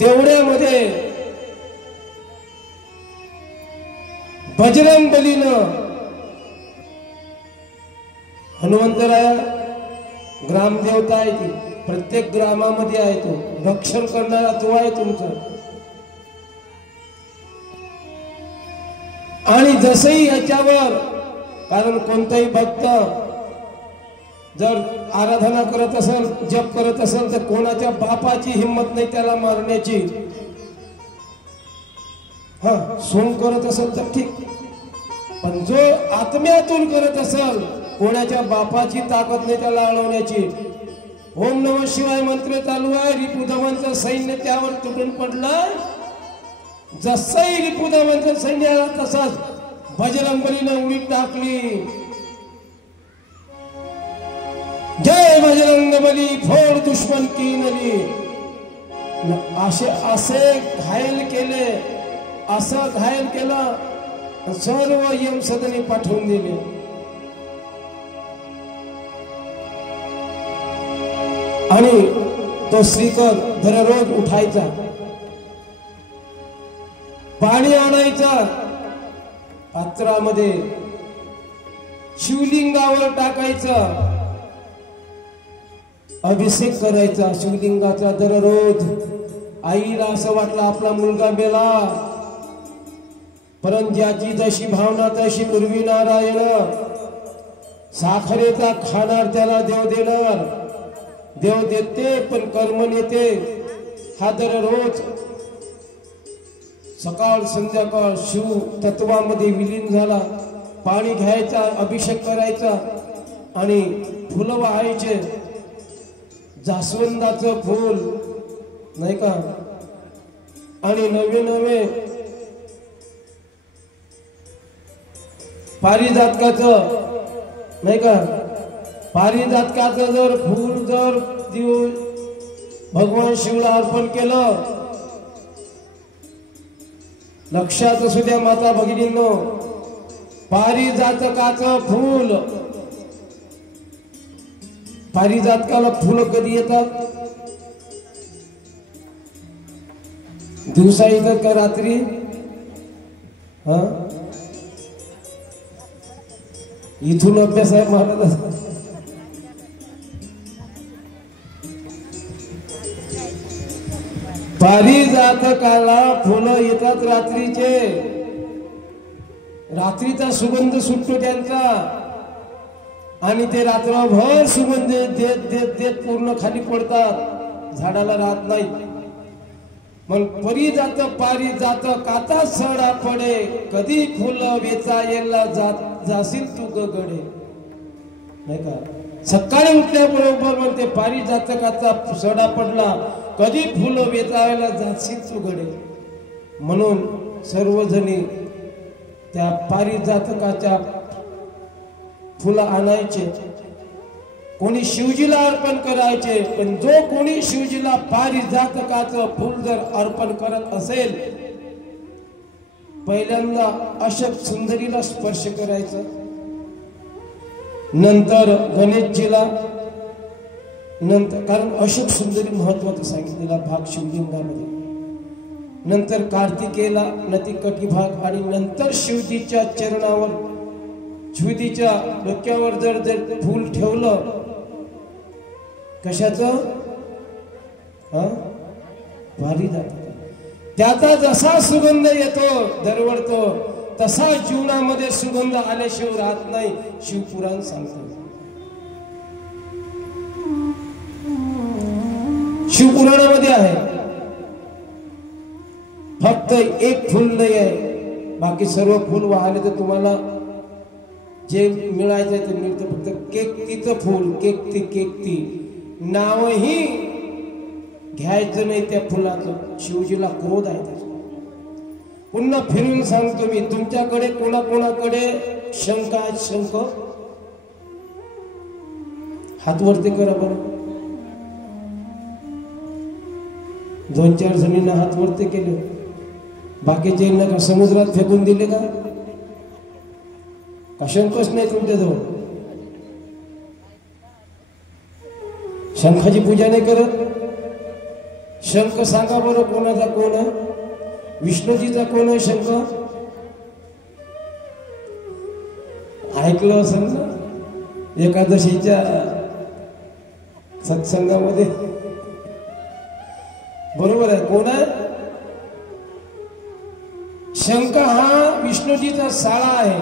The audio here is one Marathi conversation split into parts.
तेवढ्यामध्ये बजरंग बलीनं हनुमंतराया ग्रामदेवता आहे ती, प्रत्येक ग्रामामध्ये आहे तो, रक्षण करणारा तो आहे तुमचा. आणि जसही याच्यावर, कारण कोणताही भक्त जर आराधना करत असेल, जप करत असेल, तर कोणाच्या बापाची हिंमत नाही त्याला मारण्याची. हा, सोंग करत असेल तर ठीक, पण जो आत्म्यातून करत असेल, कोणाच्या बापाची ताकद नाही त्याला अडवण्याची. ओम नमः शिवाय मंत्र चालू आहे, रिपुदमनचं सैन्य त्यावर तुटून पडलं. जसंही रिपुदमनचं सैन्य आला तसाच बजरंगबलीनं उडी टाकली. जय बजरंगबली, फोड दुश्मन की नली. असे घायल केले, असं घायल केलं, सर्व यम सदनी पाठवून दिले. आणि तो श्रीकर दररोज उठायचा, पाणी आणायचा, पात्रामध्ये शिवलिंगावर टाकायचं, अभिषेक करायचा शिवलिंगाचा दररोज. आईला असं वाटलं आपला मुलगा मेला, परंतु ज्याची जशी भावना तशी पूर्वी नारायण. साखरेचा खाणार त्याला देव देणार, देव देते पण कर्म नेते. हा दररोज सकाळ संध्याकाळ शिव तत्वामध्ये विलीन झाला. पाणी घ्यायचा, अभिषेक करायचा आणि फुलं वाहायचे. जास्वंदाचं फूल नाही का, आणि नवे नवे पारिजातकाचं नाही का, पारिजातकाचं जर फूल जर भगवान शिवला अर्पण केलं, लक्षात असू द्या माता भगिनींनो, पारिजातकाचं फूल, पारिजातकाला फुलं कधी येतात? दिवसा येतात का रात्री? हा, इथून अभ्यास आहे महाराज. पारिजातकाला फुलं येतात रात्रीचे. रात्रीचा सुगंध सुटतो त्यांचा, आणि ते रात्रभर सुगंध देत देत देत पूर्ण खाली पडतात, झाडाला राहत नाही. मग परिजात पारिजात काता सडा पडे, कधी फुलं वेचायला जाशील तू गगडे. नाही का, सकाळी उठल्याबरोबर म्हणते पारिजातकाचा सडा पडला, कधी फुलं वेचायला जाशील तू गडे. म्हणून सर्वजणी त्या पारिजातकाच्या फुलं आणायचे, कोणी शिवजीला अर्पण करायचे. पण जो कोणी शिवजीला पारिजातकाचं फूल जर अर्पण करत असेल, पहिल्यांदा अशोक सुंदरीला स्पर्श करायचा, नंतर गणेशजीला, नंतर कारण अशोक सुंदरी महत्वाचा सांगितलेला भाग शिवलिंगामध्ये, नंतर कार्तिकेला नती कटी भाग, आणि नंतर शिवजीच्या चरणावर, शिवजीच्या डोक्यावर जर फूल ठेवलं, कशाचं? पारिजात. त्याचा जसा सुगंध येतो, दरवळतो, तसा जीवनामध्ये सुगंध आल्याशिवाय राहत नाही. शिवपुराण सांगतो. शिवपुराणामध्ये आहे. फक्त एक फुल नाही आहे, बाकी सर्व फुल वाहले तर तुम्हाला जे मिळायचं ते मिळतं. फक्त केकतीचं फुल, केकती नावही घ्यायचं नाही त्या फुलाचं. शिवजीला क्रोध आहे त्याचा. पुन्हा फिरून सांगतो मी, तुमच्याकडे कोणाकोणाकडे शंख आहेत? शंख हात वरती करा बरं. 2-4 जणींना हात वरती केले, बाकीचे का समुद्रात फेकून दिले का? शंखच नाही तुमच्याजवळ? शंखाची पूजा नाही करत? शंख सांगा बरं कोणाचा कोण आहे? विष्णूजीचा कोण आहे शंख? ऐकलं असेल ना एकादशीच्या सत्संगामध्ये. बरोबर आहे. कोण आहे? शंख हा विष्णूजीचा साळा आहे,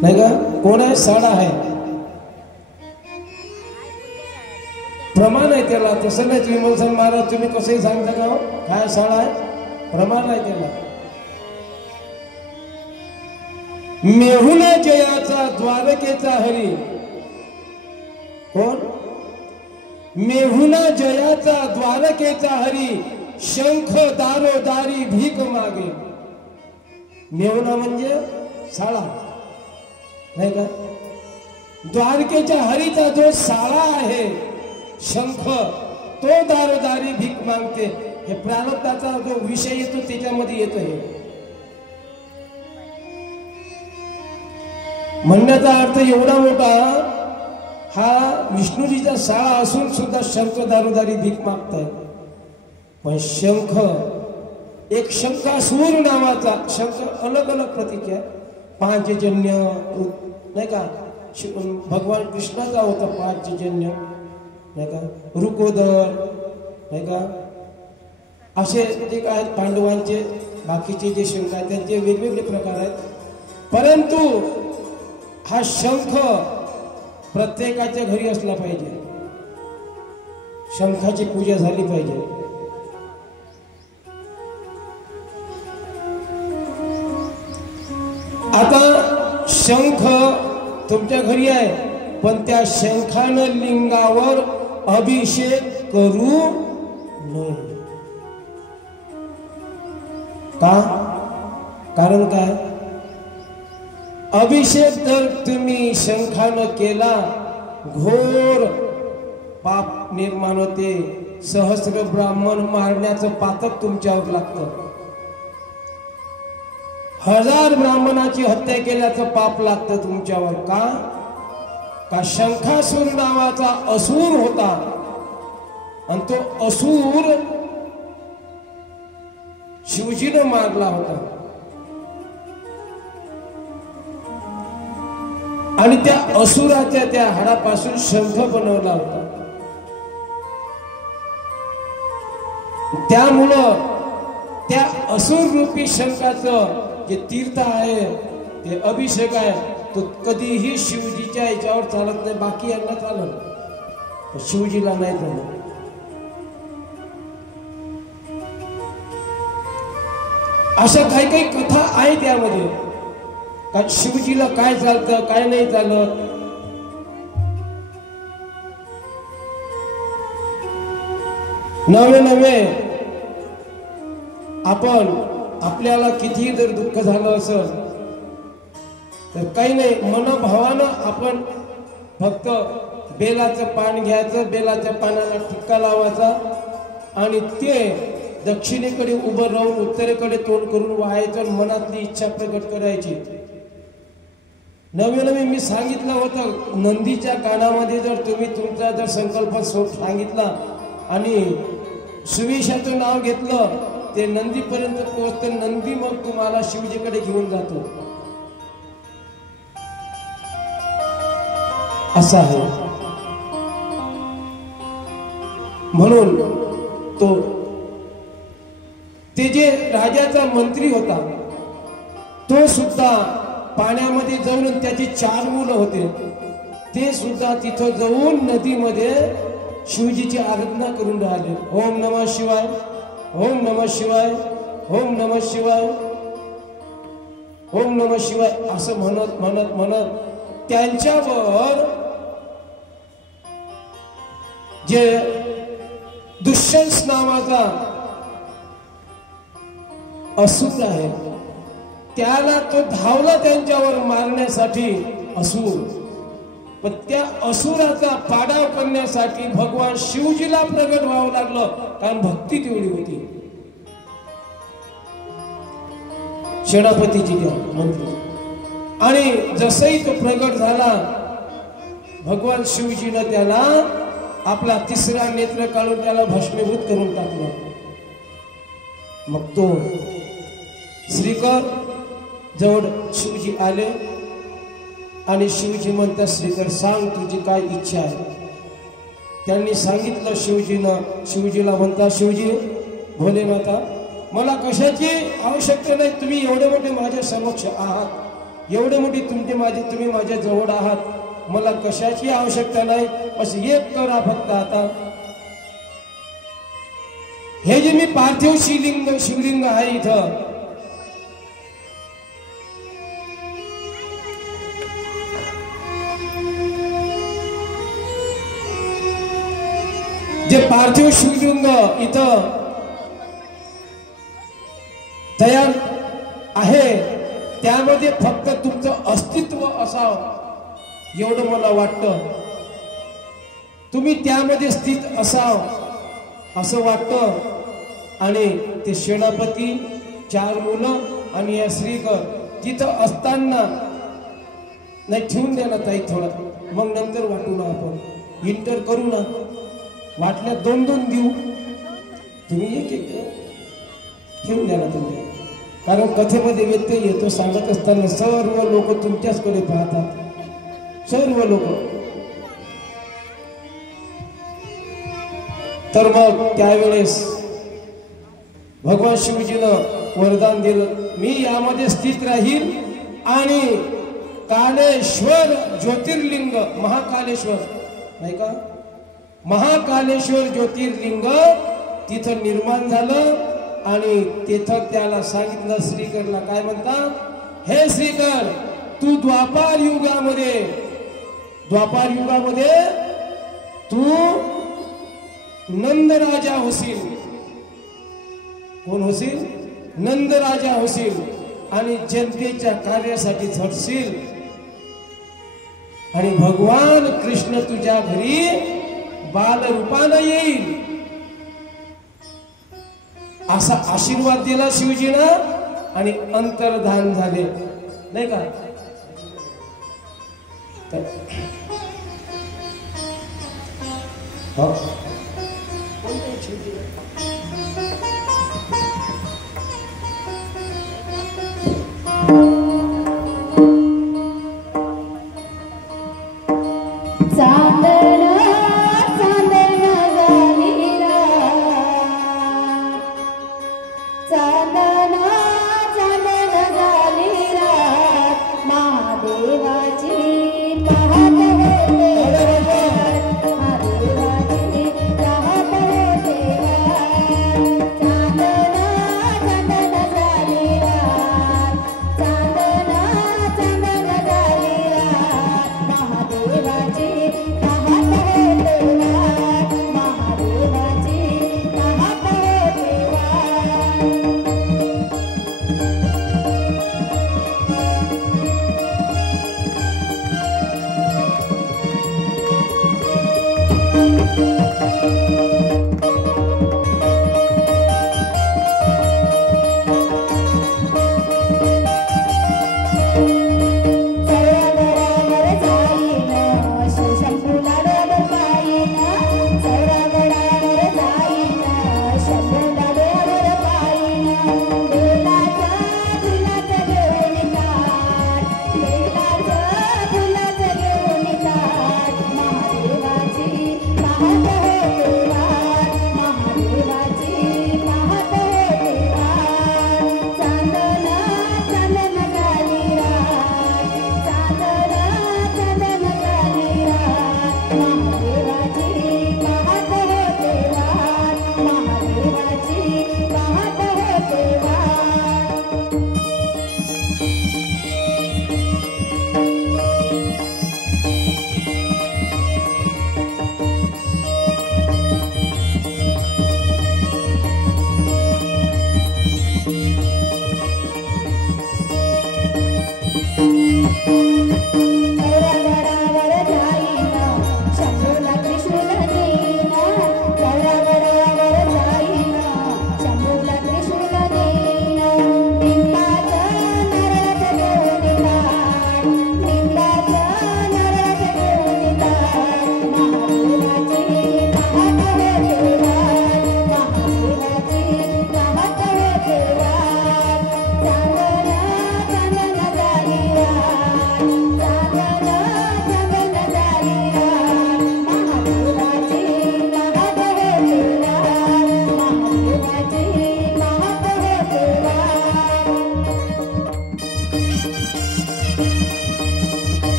नाही का? कोण आहे? साळा आहे. प्रमाण आहे त्याला. तसं नाही तुम्ही विमल महाराज तुम्ही कसंही सांगता का हो? काय साळा आहे? प्रमाण आहे त्याला. मेहुना जयाचा द्वारकेचा हरी. कोण? मेहुना जयाचा द्वारकेचा हरी, शंख दारोदारी भीक मागे. मेहुना म्हणजे साळा, नाही का? द्वारकेच्या हरीचा जो साळा आहे शंख, तो दारोदारी भीक मागते. हे प्रारब्धाचा जो विषय येतो त्याच्यामध्ये येत आहे. म्हणण्याचा अर्थ एवढा मोठा, हा विष्णूजीचा साळा असून सुद्धा शंख दारोदारी भीक मागताय. पण शंख एक शंखासूर नावाचा शंख, अलग अलग प्रतीक आहे. पांचजन्य, नाही का? भगवान कृष्णाचा होता पांचजन्य, नाही का? रुकोदर, नाही का? असे जे काय पांडवांचे बाकीचे जे शंख आहेत त्यांचे वेगवेगळे प्रकार आहेत. परंतु हा शंख प्रत्येकाच्या घरी असला पाहिजे. शंखाची पूजा झाली पाहिजे. आता शंख तुमच्या घरी आहे, पण त्या शंखानं लिंगावर अभिषेक करू नये. का? कारण काय? अभिषेक जर तुम्ही शंखानं केला, घोर पाप निर्माण होते. सहस्र ब्राह्मण मारण्याचं पातक तुमच्यावर लागतं. 1000 ब्राह्मणाची हत्या केल्याचं पाप लागतं तुमच्यावर. का? शंखासूर नावाचा असुर होता, आणि तो असुर शिवजीनं मारला होता. आणि त्या असुराच्या त्या हाडापासून शंख बनवला होता. त्यामुळं त्या असुर रूपी शंखाचं जे तीर्थ आहे, ते अभिषेक आहे, तो कधीही शिवजीच्या याच्यावर चालत नाही. बाकी यांना चालत, शिवजीला नाही चालत. अशा काही काही कथा आहे त्यामध्ये, का शिवजीला काय चालतं काय नाही चालत. नवे आपण आपल्याला कितीही जर दुःख झालं असेल तर काही नाही, मनोभावानं आपण फक्त बेलाचं पान घ्यायचं, बेलाच्या पानाला टिक्का लावायचा आणि ते दक्षिणेकडे उभं राहून उत्तरेकडे तोंड करून व्हायचं, मनातली इच्छा प्रकट करायची. नवे मी सांगितलं होतं, नंदीच्या कानामध्ये जर तुम्ही तुमचा जर संकल्प सांगितला आणि सुविशाचं नाव घेतलं, ते नंदीपर्यंत पोहोचतं. नंदी मग तुम्हाला शिवजीकडे घेऊन जातो. असं आहे. म्हणून ते जे राजाचा मंत्री होता, तो सुद्धा पाण्यामध्ये जाऊन, त्याची 4 मुलं होते, ते सुद्धा तिथं जाऊन नदीमध्ये शिवजीची आराधना करून राहिले. ओम नमः शिवाय, ओम नमः शिवाय, ओम नमः शिवाय, ओम नमः शिवाय असं म्हणत म्हणत म्हणत त्यांच्यावर जे दुष्यंस नावाचा असुर आहे, त्याला तो धावला त्यांच्यावर मारण्यासाठी असुर. पण त्या असुराचा पाडाव करण्यासाठी भगवान शिवजीला प्रगट व्हावं लागलं, कारण भक्ती तेवढी होती सेनापतीची त्या मंत्री. आणि जसही तो प्रगट झाला, भगवान शिवजीनं त्याला आपला तिसरा नेत्र काढून त्याला भस्मीभूत करून टाकलं. मग तो श्रीकर जवळ शिवजी आले आणि शिवजी म्हणतात, श्रीकर सांग तुझी काय इच्छा आहे. त्यांनी सांगितलं शिवजीला म्हणतात, शिवजी भोलेनाथा मला कशाची आवश्यकता नाही. तुम्ही एवढे मोठे माझ्या समक्ष आहात, एवढे मोठे तुम्ही माझ्या जवळ आहात, मला कशाची आवश्यकता नाही. असं एक करा फक्त. आता हे जे मी पार्थिव शिवलिंग आहे इथं, जे पार्थिव शिवलिंग इथं तयार आहे त्यामध्ये फक्त तुमचं अस्तित्व असावं एवढं मला वाटतं. तुम्ही त्यामध्ये स्थित असाव असं वाटतं. आणि ते सेनापती, 4 मुलं आणि या श्रीकर तिथं असताना, नाही ठेवून द्या ना ताई थोडं, मग नंतर वाटू ना, आपण इंटर करू ना, वाटल्या 2-2 देऊ, तुम्ही एक ठेवून द्या ना तुम्ही. कारण कथेमध्ये व्यत्यय येतो. सांगत असताना सर्व लोक तुमच्याचकडे पाहतात, सर्व लोक. तर मग त्यावेळेस भगवान शिवजीनं वरदान दिलं, मी यामध्ये स्थित राहील आणि कालेश्वर ज्योतिर्लिंग, महाकालेश्वर नाही का, महाकालेश्वर ज्योतिर्लिंग तिथं निर्माण झालं. आणि तिथं त्याला सांगितलं, श्रीकरला काय म्हणतात, हे श्रीकर तू द्वापार युगामध्ये तू नंद राजा होशील. कोण होशील? नंद राजा होशील. आणि जनतेच्या कार्यासाठी झटशील. आणि भगवान कृष्ण तुझ्या घरी बालरूपानं येईल, असा आशीर्वाद दिला शिवजीनं. आणि अंतर्धान झाले नाही का. हो